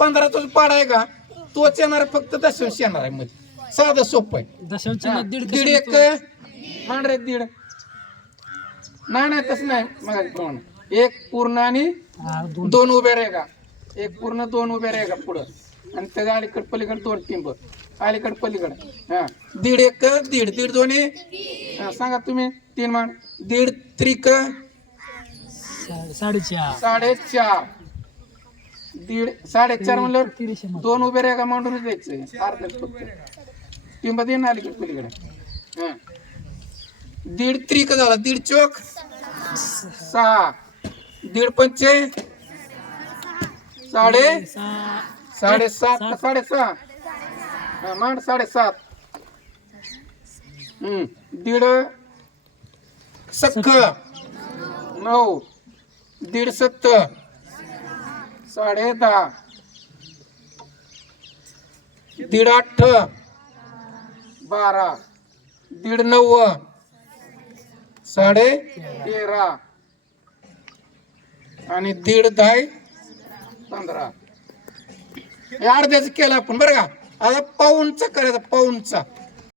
पंधरा तुझं पाडा आहे का? तोच येणार फक्त दशांश येणार आहे मध्ये. साधं सोपं आहे. दशांश दीड एक? मांडरे दीड. नाही नाही तसं नाही. मग एक पूर्ण आणि दोन. दोन उभे रे का एक पूर्ण दोन उभे रे का पुढं. आणि त्याच्या अलीकड पलीकड दोन टिंब. अलीकड पलीकड. हा. दीड एक दीड. दीड दोन्ही हा, सांगा तुम्ही. तीन मान दीड त्रिक. साडेचार. साडेचार. दीड साडेचार म्हणल्यावर. दोन उभे रे का मांडूनच द्यायचं. अर्धच फक्त. टिंब दे ना अलीकड पलीकडे. हा. दीड त्रिक झाला. दीड चौक. सहा. दीड पंचे. साडे. साडेसात का साडेसहा? हा, मांड साडेसात. दीड सख्ख. नऊ. दीड सत्त. साडे दहा. दीड आठ बारा. दीड नव्व साडे तेरा. आणि दीड दहा पंधरा. हे अर्ध्याच केलं आपण बरं का? आता पाऊनचा करायचा पाऊनचा